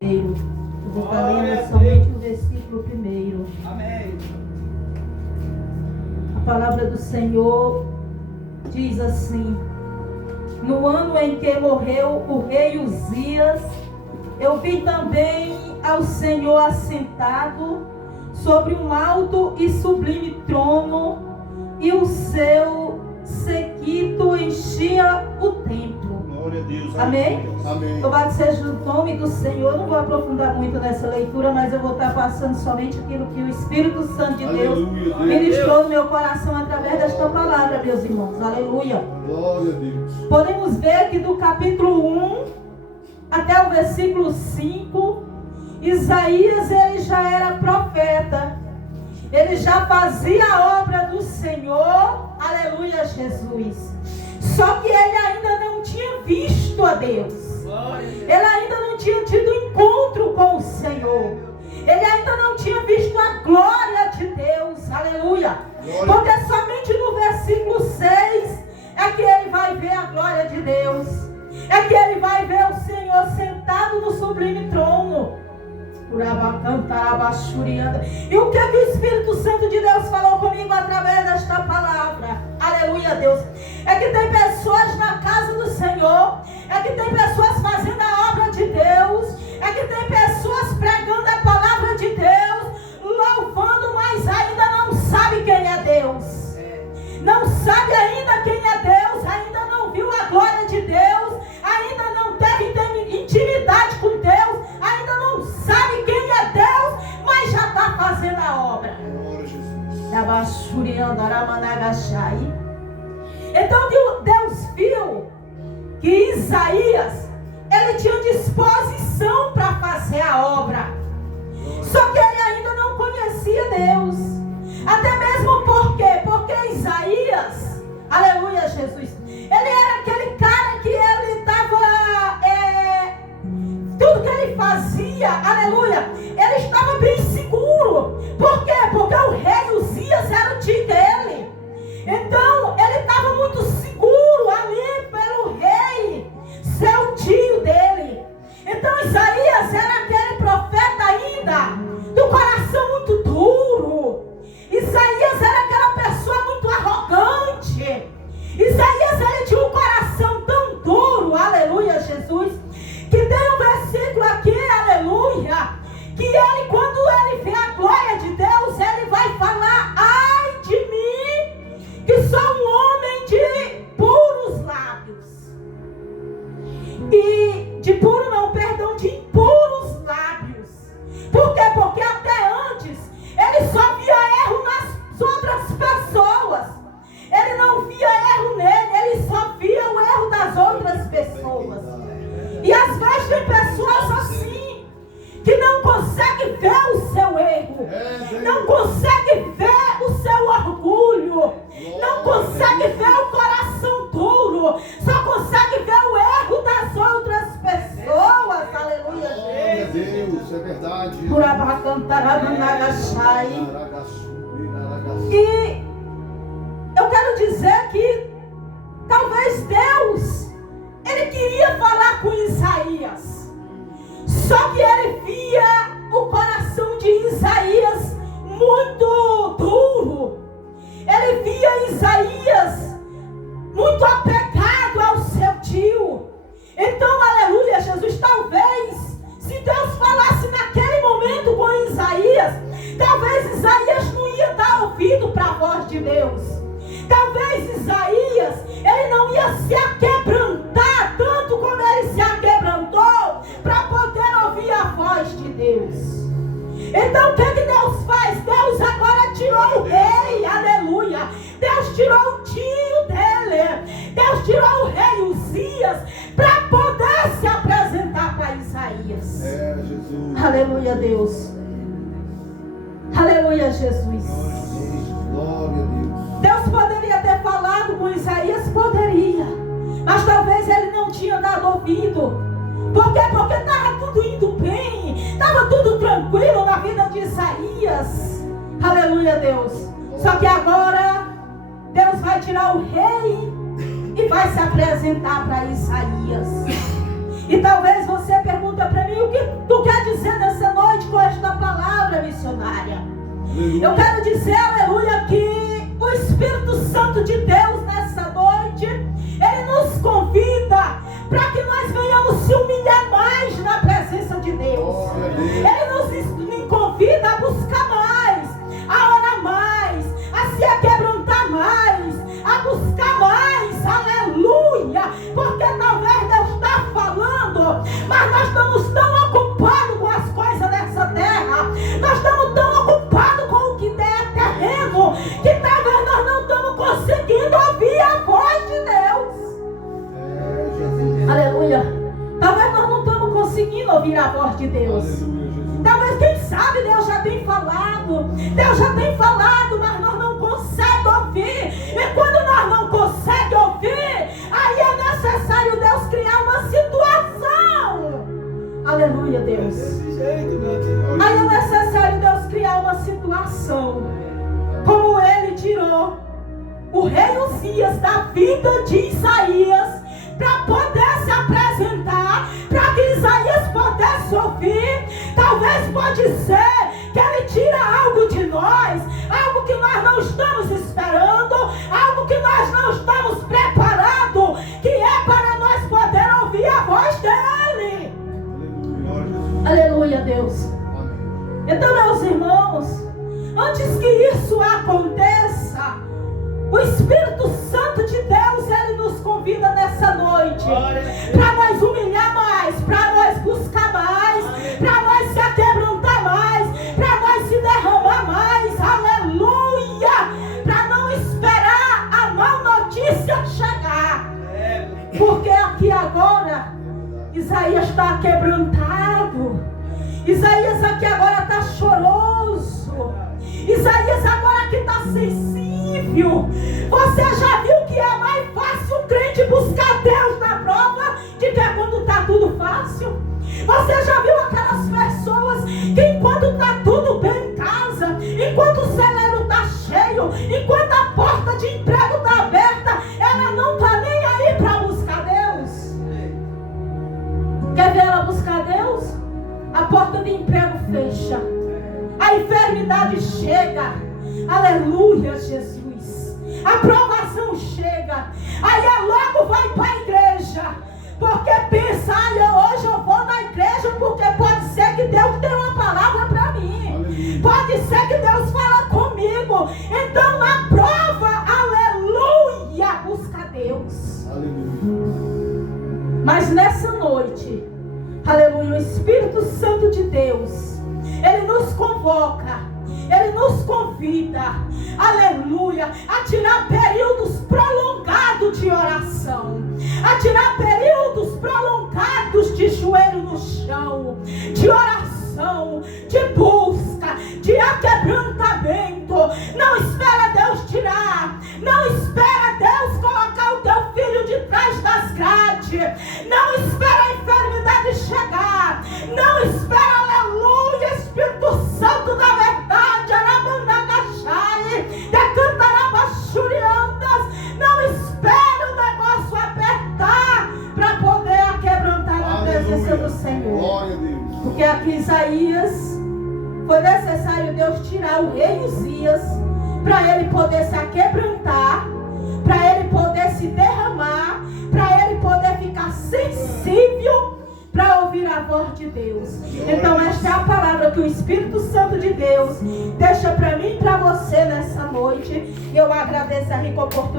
Eu vou estar lendo somente o versículo 1. Amém. A palavra do Senhor diz assim: no ano em que morreu o rei Uzias, eu vi também ao Senhor assentado sobre um alto e sublime trono, e o seu séquito enchia o templo. Glória a Deus. Amém? Amém. Louvado seja o nome do Senhor. Não vou aprofundar muito nessa leitura, mas eu vou estar passando somente aquilo que o Espírito Santo de Deus ministrou no meu coração através desta palavra, meus irmãos. Aleluia. Glória a Deus. Podemos ver que do capítulo 1 até o versículo 5, Isaías ele já era profeta. Ele já fazia a obra do Senhor. Aleluia, Jesus. Só que ele ainda não tinha visto a Deus. Ele ainda não tinha tido encontro com o Senhor. Ele ainda não tinha visto a glória de Deus. Aleluia. Porque somente no versículo 6 é que ele vai ver a glória de Deus. É que ele vai ver o Senhor sentado no sublime trono. E o que o Espírito Santo de Deus falou comigo através desta palavra? Aleluia, Deus. É que tem pessoas na casa do Senhor. É que tem pessoas fazendo a obra de Deus. É que tem pessoas pregando a palavra de Deus, louvando, mas ainda não sabe quem é Deus. Não sabe ainda quem é Deus. Ainda não viu a glória de Deus. Ainda não teve intimidade com Deus. Ainda não sabe quem é Deus, mas já está fazendo a obra. Então Deus viu que Isaías ele tinha disposição para fazer a obra. Só que ele ainda não conhecia Deus. Até mesmo porque Isaías, aleluia, Jesus, ele era aquele cara que ele estava, tudo que ele fazia, aleluia, ele estava bem seguro. Por quê? Porque o rei Uzias era o tio dele. Então ele estava muito seguro ali pelo rei, seu tio dele. Então Isaías era aquele profeta ainda do coração muito duro. Isaías era aquela pessoa muito arrogante. Isaías ele tinha um coração tão duro, aleluia, Jesus, que tem um versículo aqui, aleluia, que ele, quando ele vê a glória de Deus, ele vai falar: ai de mim, que sou um homem de puros lábios. E de puro não, perdão, de impuros lábios. Por quê? Porque até antes ele só via erro nas outras pessoas. Ele não via erro nele, ele só via o erro das outras pessoas. E às vezes tem pessoas assim, que não conseguem ver o seu erro, não conseguem ver o seu orgulho, não conseguem ver o coração duro, só conseguem ver o erro das outras pessoas. Aleluia, Deus, é verdade. E eu quero dizer que talvez Deus ele queria falar com Isaías, só que ele via o coração de Isaías muito duro. Ele via Isaías muito apegado ao seu tio. Então, aleluia, Jesus, talvez se Deus falasse naquele momento com Isaías, talvez Isaías não ia dar ouvido para a voz de Deus. Talvez Isaías ele não ia se aquebrantar tanto como ele se aquebrantou para poder ouvir a voz de Deus. Então o que Deus faz? Deus agora tirou o rei, aleluia. Deus tirou o tio dele. Deus tirou o rei Uzias para poder se apresentar para Isaías. Jesus. Aleluia, Deus. Aleluia, Jesus. Glória a Deus. Deus poderia ter falado com Isaías, poderia, mas talvez ele não tinha dado ouvido. Por quê? Porque estava tudo indo bem, estava tudo tranquilo na vida de Isaías. Aleluia, Deus. Só que agora Deus vai tirar o rei e vai se apresentar para Isaías. E talvez você pergunta para mim: o que tu quer dizer, aleluia, que o Espírito Santo de Deus nessa noite, ele nos convida para que nós venhamos se humilhar mais na presença de Deus. Ele nos convida a buscar mais, a orar mais, a se aquebrantar mais, a buscar mais, aleluia, porque talvez Deus está falando, mas nós estamos tão ocupados com as coisas dessa terra, nós estamos tão ocupados com o que é terreno, que talvez nós não estamos conseguindo ouvir a voz de Deus. Aleluia. Talvez nós não estamos conseguindo ouvir a voz de Deus. Talvez, quem sabe, Deus já tem falado, mas nós não conseguimos ouvir. E quando nós não conseguimos ouvir, aí é necessário Deus criar uma situação. Aleluia, Deus. Aí é necessário Deus criar uma situação, como ele tirou o rei Uzias da vida de Isaías, para poder se apresentar, para que Isaías pudesse ouvir. Talvez pode ser que ele tira algo de nós, algo que nós não estamos esperando, algo que nós não estamos preparados, que é para nós poder ouvir a voz dele. Aleluia, Deus. Então, meus irmãos, antes que isso aconteça, o Espírito Santo de Deus, ele nos convida nessa noite para nós humilhar mais, para nós buscar mais, para nós se aquebrantar mais, para nós se derramar mais, aleluia, para não esperar a má notícia chegar, porque aqui agora Isaías está quebrantado, Isaías aqui agora está choroso, Isaías agora aqui está sensível. Você já viu que é mais fácil o crente buscar Deus na prova do que quando está tudo fácil? Você já viu aquelas pessoas que enquanto está tudo bem em casa, enquanto o celeiro está cheio, enquanto a porta de emprego está aberta, ela não está nem aí para buscar Deus? Quer ver ela buscar Deus? A porta de emprego fecha, a enfermidade chega, aleluia, Jesus, a provação chega, aí ela logo vai para a igreja, porque pensa, hoje eu vou na igreja porque pode ser que Deus tenha uma palavra para mim, pode ser que Deus fala comigo, então na prova, aleluia, busca Deus. Mas nessa noite, aleluia, o Espírito Santo de Deus, ele nos convoca, ele nos convida, aleluia, a tirar períodos prolongados de oração, a tirar períodos prolongados de joelho no chão, de oração, de busca, de aquebrantamento. Não espera Deus tirar, não espera Deus colocar o teu filho de trás das grades, não espera a enfermidade chegar, não espera, aleluia, Espírito Santo da verdade, não espera o negócio apertar para poder aquebrantar na presença do Senhor. Porque aqui Isaías, foi necessário Deus tirar o rei Uzias para ele poder se aquebrantar, para ele poder se derramar, para ele poder ficar sensível para ouvir a voz de Deus. Então esta é a palavra que o Espírito Santo de Deus deixa para mim e para você nessa noite. Eu agradeço a rica oportunidade.